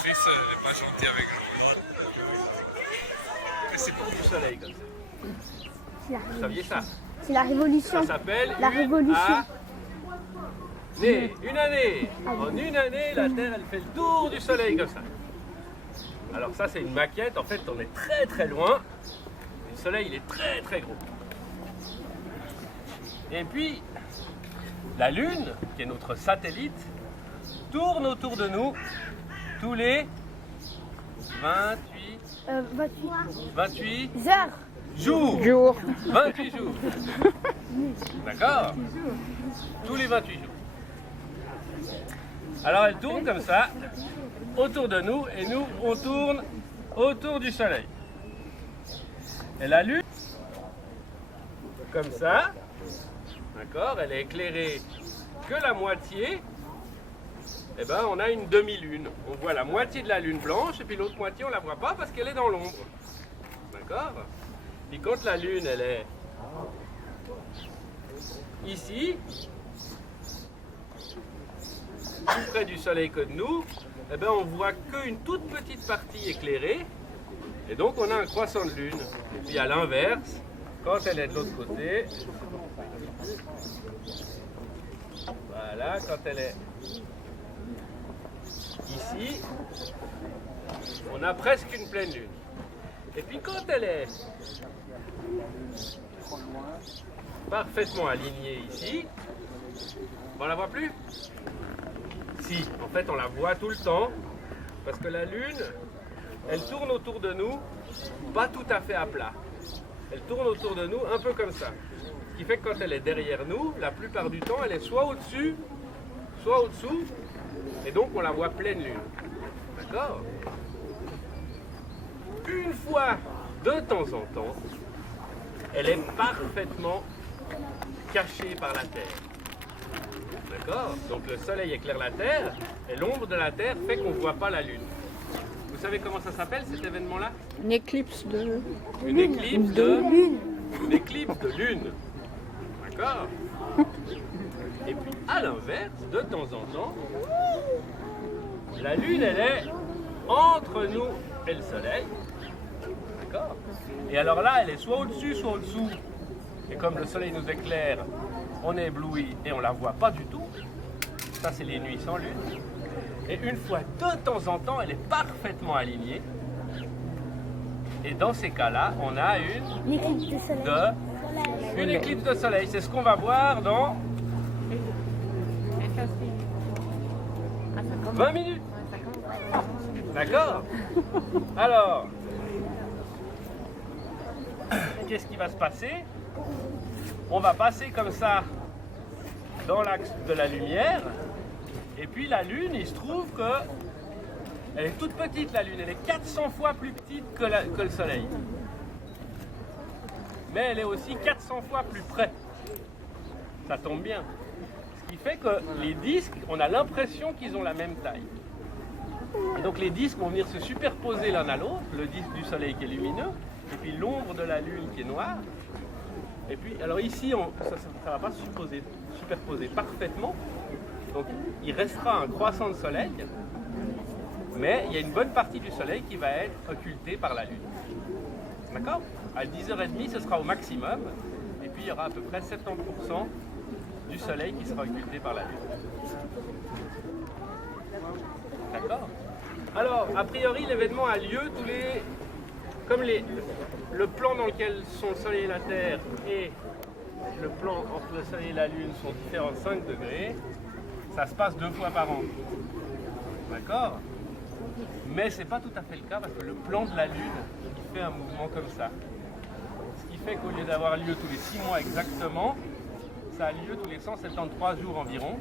Suisse n'est pas gentil avec nous. Mais c'est pour du soleil comme ça. Vous saviez ça? C'est la révolution. Ça s'appelle La révolution. Une année. En une année, la Terre, elle fait le tour du soleil comme ça. Alors ça, c'est une maquette. En fait, on est très très loin. Le soleil, il est très très gros. Et puis, la Lune, qui est notre satellite, tourne autour de nous tous les 28 heures. jours. 28 jours. D'accord? Tous les 28 jours. Alors elle tourne comme ça, autour de nous, et nous, on tourne autour du soleil. Et la Lune, comme ça, d'accord, elle est éclairée que la moitié. Eh ben, on a une demi-lune. On voit la moitié de la lune blanche, et puis l'autre moitié, on ne la voit pas parce qu'elle est dans l'ombre. D'accord? Puis quand la lune, elle est ici, plus près du soleil que de nous, eh ben, on voit qu'une toute petite partie éclairée, et donc on a un croissant de lune. Et puis à l'inverse, quand elle est de l'autre côté, voilà, quand elle est ici, on a presque une pleine lune. Et puis quand elle est parfaitement alignée ici, on la voit plus? Si, en fait on la voit tout le temps, parce que la lune, elle tourne autour de nous, pas tout à fait à plat. Elle tourne autour de nous un peu comme ça. Ce qui fait que quand elle est derrière nous, la plupart du temps, elle est soit au-dessus, soit au-dessous, et donc on la voit pleine lune. D'accord? Une fois, de temps en temps, elle est parfaitement cachée par la Terre. D'accord? Donc le soleil éclaire la Terre, et l'ombre de la Terre fait qu'on ne voit pas la lune. Vous savez comment ça s'appelle cet événement-là? Une éclipse de... Une éclipse de lune. Une éclipse de lune. D'accord? Et puis à l'inverse, de temps en temps, la lune, elle est entre nous et le soleil. D'accord? Et alors là, elle est soit au-dessus, soit au-dessous. Et comme le soleil nous éclaire, on est ébloui et on ne la voit pas du tout. Ça, c'est les nuits sans lune. Et une fois de temps en temps, elle est parfaitement alignée. Et dans ces cas-là, on a une éclipse de soleil. C'est ce qu'on va voir dans 20 minutes. D'accord? Alors, qu'est-ce qui va se passer? On va passer comme ça dans l'axe de la lumière. Et puis la Lune, il se trouve que elle est toute petite, la Lune. Elle est 400 fois plus petite que le Soleil. Mais elle est aussi 400 fois plus près. Ça tombe bien. Ce qui fait que les disques, on a l'impression qu'ils ont la même taille. Et donc les disques vont venir se superposer l'un à l'autre. Le disque du Soleil qui est lumineux, et puis l'ombre de la Lune qui est noire. Et puis, alors ici, ça ne va pas se superposer parfaitement. Donc il restera un croissant de soleil, mais il y a une bonne partie du soleil qui va être occultée par la Lune. D'accord? À 10h30, ce sera au maximum, et puis il y aura à peu près 70% du soleil qui sera occulté par la Lune. D'accord? Alors, a priori, l'événement a lieu tous les... Comme le plan dans lequel sont le soleil et la Terre et le plan entre le soleil et la Lune sont différents de 5 degrés, ça se passe 2 fois par an. D'accord? Mais ce n'est pas tout à fait le cas parce que le plan de la Lune fait un mouvement comme ça. Ce qui fait qu'au lieu d'avoir lieu tous les 6 mois exactement, ça a lieu tous les 173 jours environ.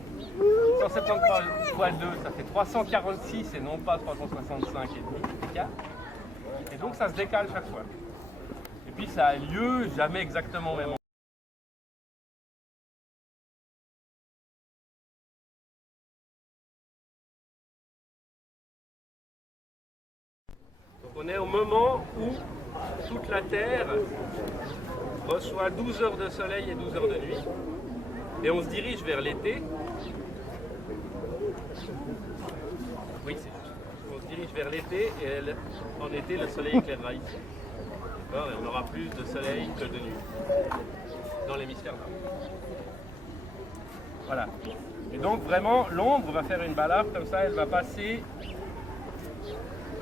173 fois 2, ça fait 346 et non pas 365 et demi. Et donc ça se décale chaque fois. Et puis ça a lieu jamais exactement au même moment. Donc on est au moment où toute la Terre reçoit 12 heures de soleil et 12 heures de nuit. Et on se dirige vers l'été. Oui, c'est juste. On se dirige vers l'été et en été le soleil éclairera ici. D'accord. Et on aura plus de soleil que de nuit dans l'hémisphère nord. Voilà. Et donc vraiment l'ombre va faire une balafre comme ça, elle va passer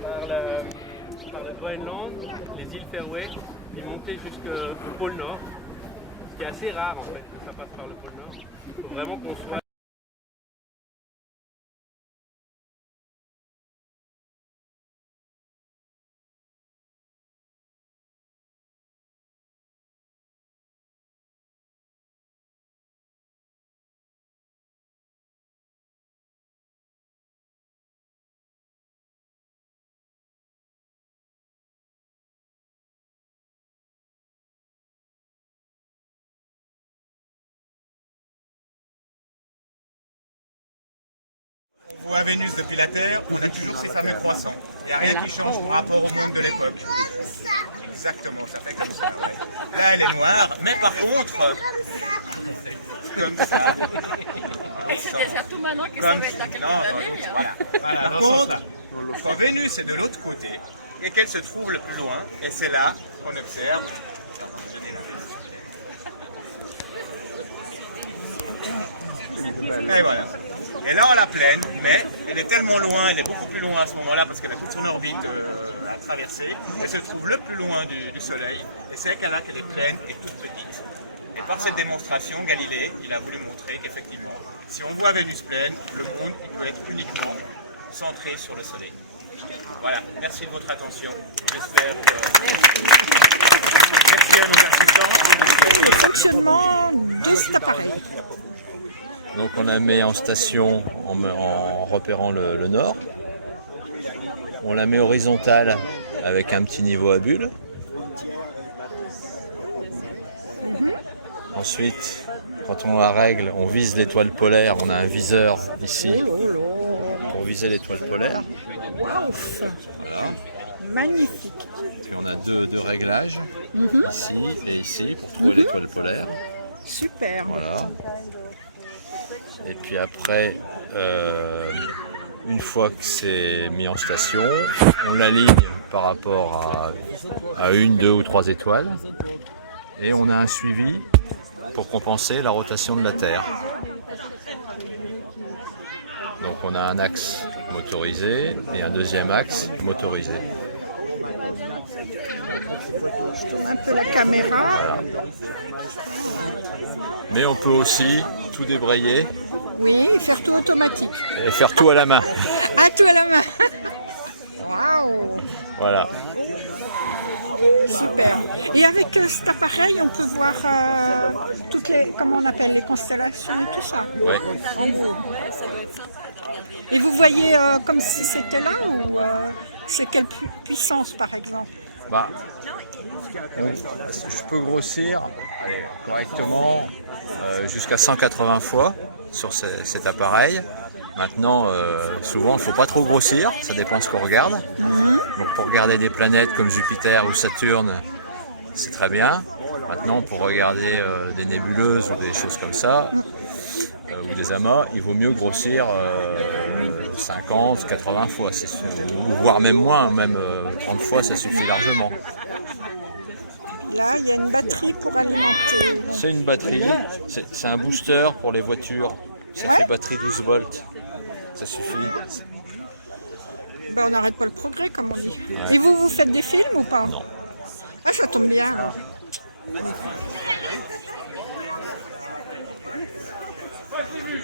par le Groenland, les îles Faroé, et monter jusqu'au pôle Nord. Ce qui est assez rare en fait que ça passe par le pôle Nord. Il faut vraiment qu'on soit On voit Vénus depuis la Terre, on a toujours ces fameux croissants. Il n'y a rien qui change par rapport au monde de l'époque. Exactement, ça fait comme ça. Là, elle est noire, mais par contre, comme ça. Et c'est déjà tout maintenant que ça va être dans quelques années. Voilà. Par contre, quand Vénus est de l'autre côté et qu'elle se trouve le plus loin, et c'est là qu'on observe. Et voilà. Et là on la pleine, mais elle est tellement loin, elle est beaucoup plus loin à ce moment-là parce qu'elle a toute son orbite à traverser. Elle se trouve le plus loin du Soleil, et c'est là qu'elle est pleine et toute petite. Et par cette démonstration, Galilée, il a voulu montrer qu'effectivement, si on voit Vénus pleine, le monde peut être uniquement centré sur le Soleil. Voilà, merci de votre attention. J'espère que... Merci à nos assistants. Fonctionnement de cet appareil. Donc on la met en station en repérant le nord. On la met horizontale avec un petit niveau à bulle. Ensuite, quand on la règle, on vise l'étoile polaire. On a un viseur ici pour viser l'étoile polaire. Magnifique. Puis on a deux réglages, ici et ici, pour trouver l'étoile polaire. Super. Voilà. Et puis après, une fois que c'est mis en station, on l'aligne par rapport à une, deux ou trois étoiles. Et on a un suivi pour compenser la rotation de la Terre. Donc on a un axe motorisé et un deuxième axe motorisé. Je tourne un peu la caméra. Voilà. Mais on peut aussi tout débrayer Oui, faire tout automatique. et faire tout à la main. Ah, tout à la main. Waouh, Voilà. super. Et avec cet appareil, on peut voir toutes les, comment on appelle, les constellations, tout ça. Ouais. T'as raison, ouais, ça doit être sympa de regarder. Et vous voyez comme si c'était là ou c'est quelle puissance, par exemple? Bah, je peux grossir correctement jusqu'à 180 fois sur cet appareil. Maintenant, souvent, il ne faut pas trop grossir, ça dépend de ce qu'on regarde. Donc pour regarder des planètes comme Jupiter ou Saturne, c'est très bien. Maintenant, pour regarder des nébuleuses ou des choses comme ça, ou des amas, il vaut mieux grossir 50, 80 fois, ou voire même moins, même 30 fois, ça suffit largement. Là, il y a une batterie pour alimenter. C'est une batterie, c'est un booster pour les voitures, ça fait batterie 12 volts, ça suffit. On n'arrête pas le progrès, comme on dit. Ouais. Et vous faites des films ou pas? Non. Ah, ça tombe bien. Moi j'ai vu.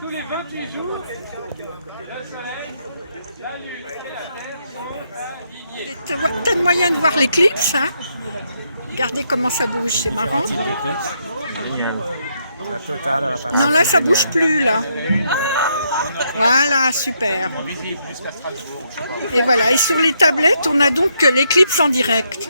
Tous les 28 jours, le soleil, la lune et la terre sont alignés. T'as moyen de voir l'éclipse, hein? Regardez comment ça bouge, c'est marrant. Génial. Non, là, ça bouge plus, là. Voilà, super. Et voilà, et sur les tablettes, on a donc l'éclipse en direct.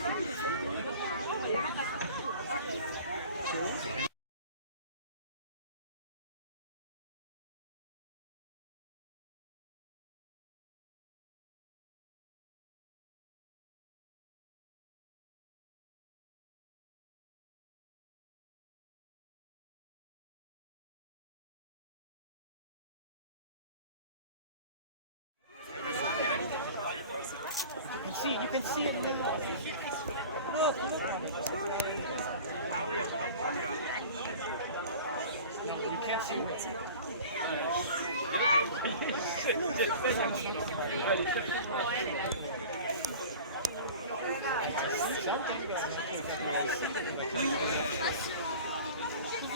Vous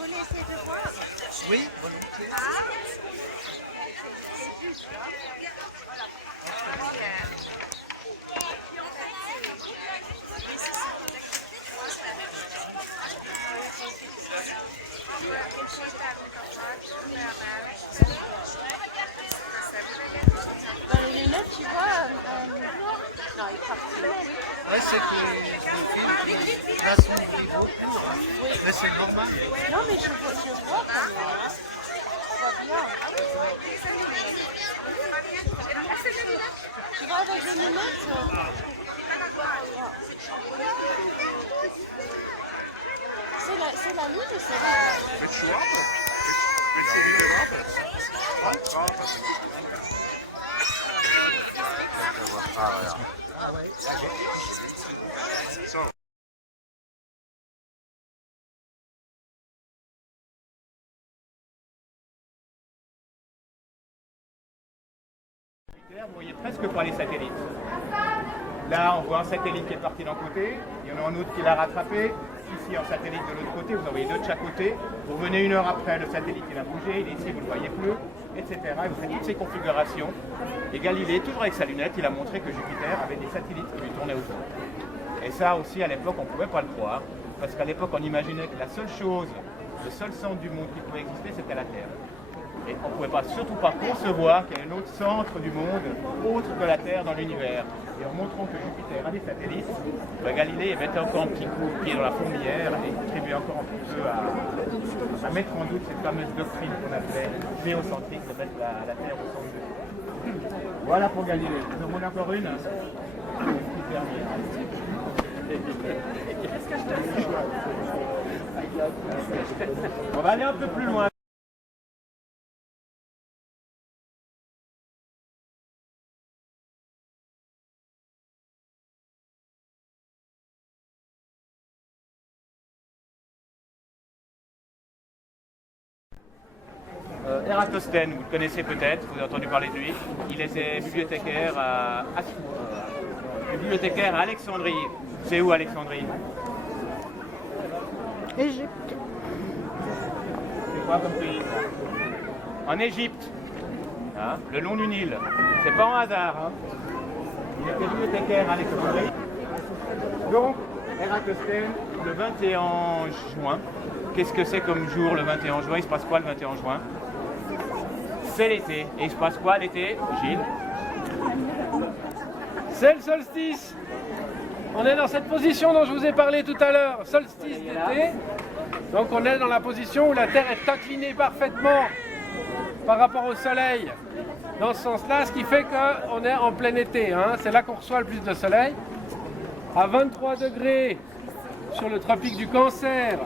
laissez de voir? Oui, volontiers. Dans les lunettes, tu vois, non, il part plus. Ouais, c'est que les films qui passent son niveau. Mais c'est normal. Non, mais je vois quand même. Je vois bien. Tu vois, avec les lunettes, c'est la lune ou c'est la... Willst du haben? Willst du wieder haben? So. Vous voyez presque pas les satellites. Là, on voit un satellite qui est parti d'un côté, il y en a un autre qui l'a rattrapé. Ici, un satellite de l'autre côté, vous en voyez deux de chaque côté. Vous revenez 1 heure après, le satellite il a bougé, il est ici, vous ne le voyez plus, etc. Et vous faites toutes ces configurations. Et Galilée, toujours avec sa lunette, il a montré que Jupiter avait des satellites qui lui tournaient autour. Et ça aussi, à l'époque, on ne pouvait pas le croire, parce qu'à l'époque, on imaginait que la seule chose, le seul centre du monde qui pouvait exister, c'était la Terre. Et on ne pouvait surtout pas concevoir qu'il y ait un autre centre du monde, autre que la Terre dans l'univers. Et en montrant que Jupiter a des satellites, Galilée mettait encore un petit coup de pied dans la fourmilière et contribuait encore un petit peu à mettre en doute cette fameuse doctrine qu'on appelait géocentrique, de mettre la Terre au centre de tout. Voilà pour Galilée. Vous en voulez encore une? On va aller un peu plus loin. Eratosthène, vous le connaissez peut-être, vous avez entendu parler de lui. Il était bibliothécaire à Alexandrie. C'est où Alexandrie? Égypte. C'est quoi comme pays? En Égypte, hein, le long du Nil. C'est pas un hasard. Hein. Il était bibliothécaire à Alexandrie. Donc, Eratosthène, le 21 juin. Qu'est-ce que c'est comme jour le 21 juin? Il se passe quoi le 21 juin? C'est l'été. Et il se passe quoi l'été, Gilles? C'est le solstice. On est dans cette position dont je vous ai parlé tout à l'heure, solstice d'été. Donc on est dans la position où la Terre est inclinée parfaitement par rapport au Soleil. Dans ce sens-là, ce qui fait qu'on est en plein été. Hein. C'est là qu'on reçoit le plus de soleil. À 23 degrés sur le tropique du Cancer,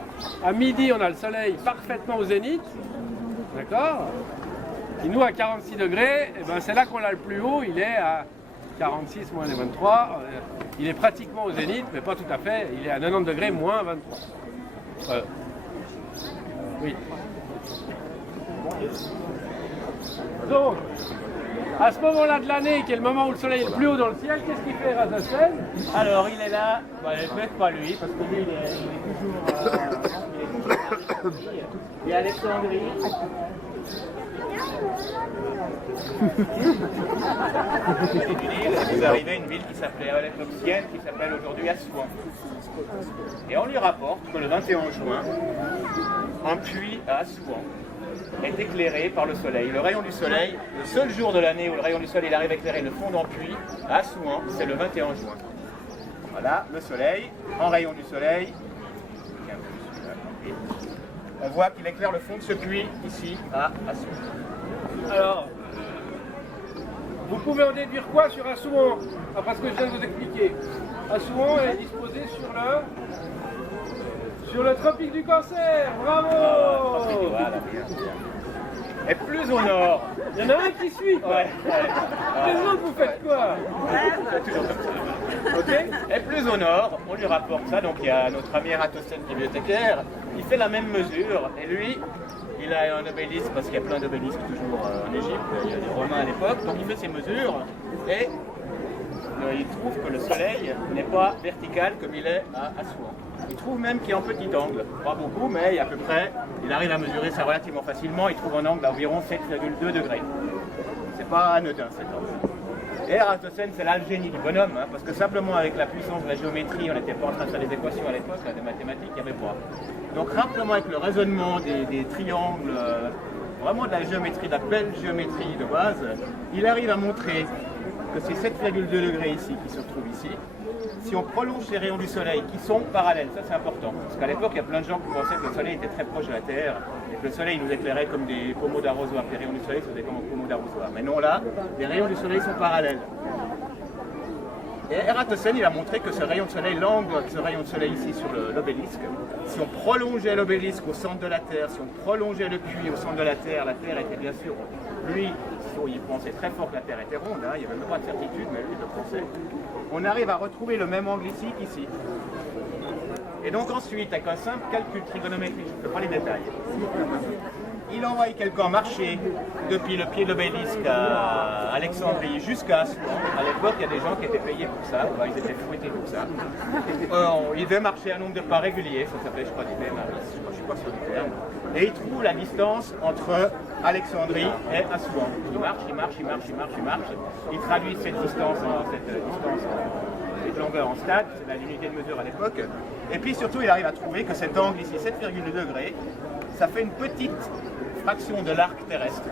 à midi, on a le soleil parfaitement au zénith. D'accord? Et nous, à 46 degrés, eh ben, c'est là qu'on l'a le plus haut. Il est à 46 moins les 23. Il est pratiquement au zénith, mais pas tout à fait. Il est à 90 degrés moins 23. Oui. Donc, à ce moment-là de l'année, qui est le moment où le soleil est le plus haut dans le ciel, qu'est-ce qu'il fait Eratosthène? Alors, il est là, peut-être pas lui, parce que lui, il est toujours... il est à Alexandrie. Vous arrivez à une ville qui s'appelait égyptienne, qui s'appelle aujourd'hui Assouan. Et on lui rapporte que le 21 juin, un puits à Assouan est éclairé par le soleil. Le rayon du soleil, le seul jour de l'année où le rayon du soleil arrive à éclairer le fond d'un puits à Assouan, c'est le 21 juin. Voilà, le soleil, en rayon du soleil. On voit qu'il éclaire le fond de ce puits ici à Assouan. Alors, vous pouvez en déduire quoi sur Assouan, après ce que je viens de vous expliquer? Assouan est disposé sur le tropique du Cancer. Bravo! Voilà. Et plus au nord. Il y en a un qui suit, quoi. Ouais. Les autres, vous faites quoi? Ok. Et plus au nord, on lui rapporte ça. Donc il y a notre ami Eratosthène qui est bibliothécaire. Il fait la même mesure. Et lui, il a un obélisque, parce qu'il y a plein d'obélisques toujours en Égypte. Il y a des Romains à l'époque. Donc il fait ses mesures. Et il trouve que le soleil n'est pas vertical comme il est à Assouan. Il trouve même qu'il est en petit angle. Pas beaucoup, mais à peu près, il arrive à mesurer ça relativement facilement. Il trouve un angle d'environ 7,2 degrés. C'est pas anodin cet angle. Et Eratosthène, c'est là le génie du bonhomme, hein, parce que simplement avec la puissance de la géométrie, on n'était pas en train de faire des équations à l'époque, des mathématiques, il n'y avait pas. Donc simplement avec le raisonnement des triangles, vraiment de la géométrie, de la belle géométrie de base, il arrive à montrer que ces 7,2 degrés ici, qui se retrouvent ici, si on prolonge ces rayons du soleil qui sont parallèles, ça c'est important, parce qu'à l'époque il y a plein de gens qui pensaient que le soleil était très proche de la Terre, et que le soleil nous éclairait comme des pommeaux d'arrosoir, les rayons du soleil sont des pommeaux d'arrosoir. Mais non, là, les rayons du soleil sont parallèles. Et Eratosthène, il a montré que ce rayon de soleil, l'angle de ce rayon de soleil ici sur l'obélisque, si on prolongeait l'obélisque au centre de la Terre, si on prolongeait le puits au centre de la Terre était bien sûr, lui, il pensait très fort que la Terre était ronde, hein, il n'y avait même pas de certitude, mais lui, il le pensait. On arrive à retrouver le même angle ici qu'ici. Et donc ensuite, avec un simple calcul trigonométrique, je ne fais pas les détails, il envoie quelqu'un marcher depuis le pied de l'obélisque à Alexandrie jusqu'à Assouan. À l'époque, il y a des gens qui étaient payés pour ça, ils étaient fouettés pour ça. Il devait marcher un nombre de pas régulier, ça s'appelait, je crois, du Bémaris, je ne suis pas sûr du terme. Et il trouve la distance entre Alexandrie et Assouan. Il marche. Il traduit cette distance cette longueur en stade, c'est l'unité de mesure à l'époque. Et puis surtout, il arrive à trouver que cet angle ici, 7,2 degrés, ça fait une petite fraction de l'arc terrestre.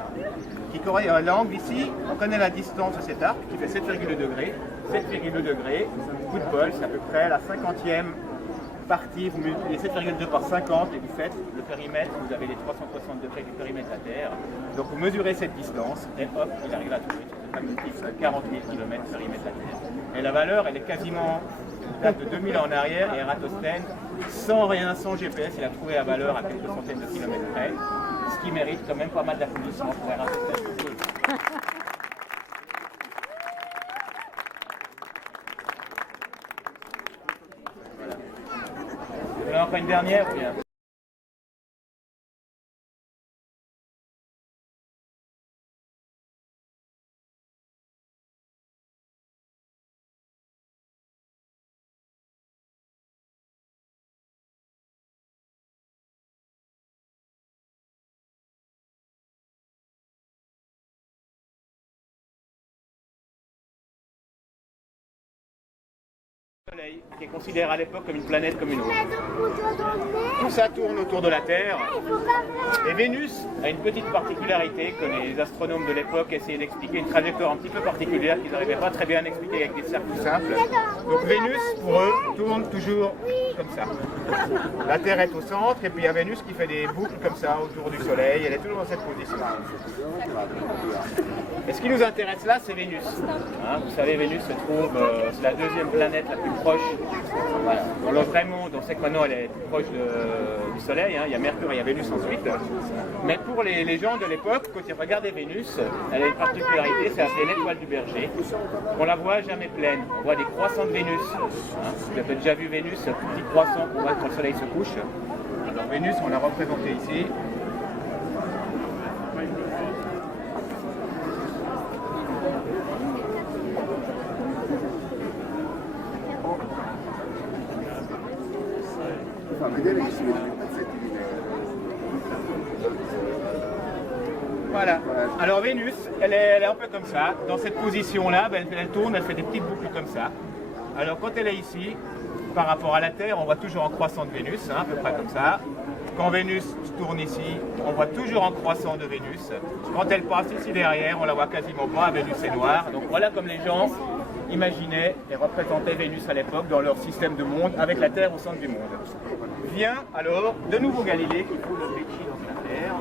Qui correspond à l'angle ici, on connaît la distance de cet arc qui fait 7,2 degrés. 7,2 degrés, coup de bol, c'est à peu près la 50e partie, vous multipliez 7,2 par 50 et vous faites le périmètre, vous avez les 360 degrés du périmètre de la Terre. Donc vous mesurez cette distance et hop, il arrive à trouver ce fameux chiffre 40 000 km périmètre de la Terre. Et la valeur, elle est quasiment, date de 2000 ans en arrière, et Eratosthène, sans rien, sans GPS, il a trouvé la valeur à quelques centaines de kilomètres près, ce qui mérite quand même pas mal d'applaudissements pour Eratosthène. Vous voulez encore une dernière ou bien? Soleil, qui est considéré à l'époque comme une planète comme une autre. Tout ça tourne autour de la Terre. Et Vénus a une petite particularité que les astronomes de l'époque essayaient d'expliquer, une trajectoire un petit peu particulière qu'ils n'arrivaient pas très bien à expliquer avec des cercles simples. Donc Vénus, pour eux, tourne toujours comme ça. La Terre est au centre et puis il y a Vénus qui fait des boucles comme ça autour du Soleil. Elle est toujours dans cette position. Et ce qui nous intéresse là, c'est Vénus. Hein, vous savez, Vénus se trouve, c'est la deuxième planète la plus proche. Voilà. Dans le vrai monde, on sait que maintenant elle est plus proche du Soleil. Hein. Il y a Mercure et il y a Vénus ensuite. Mais pour les gens de l'époque, quand ils regardaient Vénus, elle a une particularité, c'est appelé l'étoile du berger. On la voit jamais pleine. On voit des croissants de Vénus. Hein. Vous avez déjà vu Vénus, ce petit croissant qu'on voit quand le Soleil se couche. Alors Vénus, on l'a représenté ici. Voilà. Alors Vénus, elle est un peu comme ça. Dans cette position-là, ben, elle tourne, elle fait des petites boucles comme ça. Alors quand elle est ici, par rapport à la Terre, on voit toujours en croissant de Vénus, hein, à peu près comme ça. Quand Vénus tourne ici, on voit toujours en croissant de Vénus. Quand elle passe ici derrière, on la voit quasiment pas, Vénus est noire. Donc voilà comme les gens imaginaient et représentaient Vénus à l'époque dans leur système de monde, avec la Terre au centre du monde. Vient alors de nouveau Galilée qui fout le Béchi dans la Terre.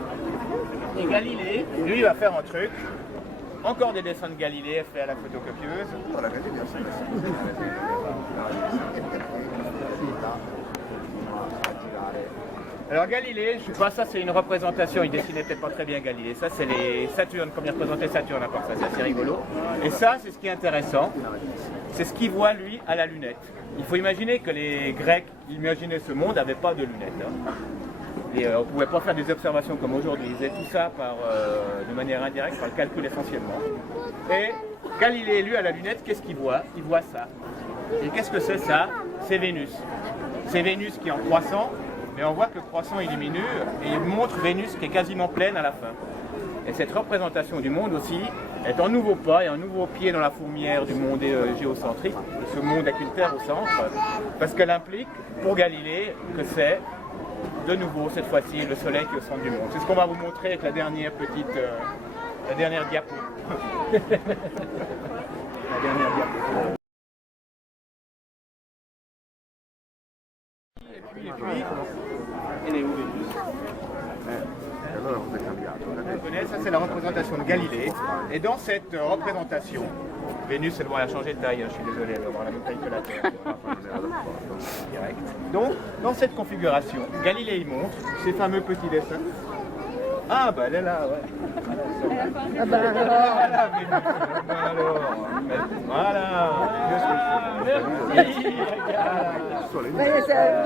Et Galilée, lui, il va faire un truc. Encore des dessins de Galilée faits à la photocopieuse. Alors Galilée, je sais pas, ça c'est une représentation, il dessinait peut-être pas très bien Galilée, ça c'est les Saturne, comme il représentait Saturne à part ça, c'est assez rigolo. Et ça c'est ce qui est intéressant, c'est ce qu'il voit lui à la lunette. Il faut imaginer que les Grecs qui imaginaient ce monde n'avaient pas de lunettes. Hein. Et on ne pouvait pas faire des observations comme aujourd'hui, ils faisaient tout ça de manière indirecte, par le calcul essentiellement. Et Galilée, lui à la lunette, qu'est-ce qu'il voit? Il voit ça. Et qu'est-ce que c'est ça? C'est Vénus. C'est Vénus qui est en croissant. Mais on voit que le croissant il diminue et il montre Vénus qui est quasiment pleine à la fin. Et cette représentation du monde aussi est un nouveau pas et un nouveau pied dans la fourmilière du monde géocentrique, ce monde avec une Terre au centre, parce qu'elle implique pour Galilée que c'est de nouveau cette fois-ci le Soleil qui est au centre du monde. C'est ce qu'on va vous montrer avec la dernière diapo. La dernière diapo. Et puis, elle est où Vénus? Ça c'est la représentation de Galilée. Et dans cette représentation, Vénus elle doit changer de taille, je suis désolé, elle va avoir la même taille que la Terre. Direct. Donc, dans cette configuration, Galilée il montre ces fameux petits dessins. Ah bah elle est là, ouais. Ah bah voilà, Vénus. Voilà. Merci. Regarde.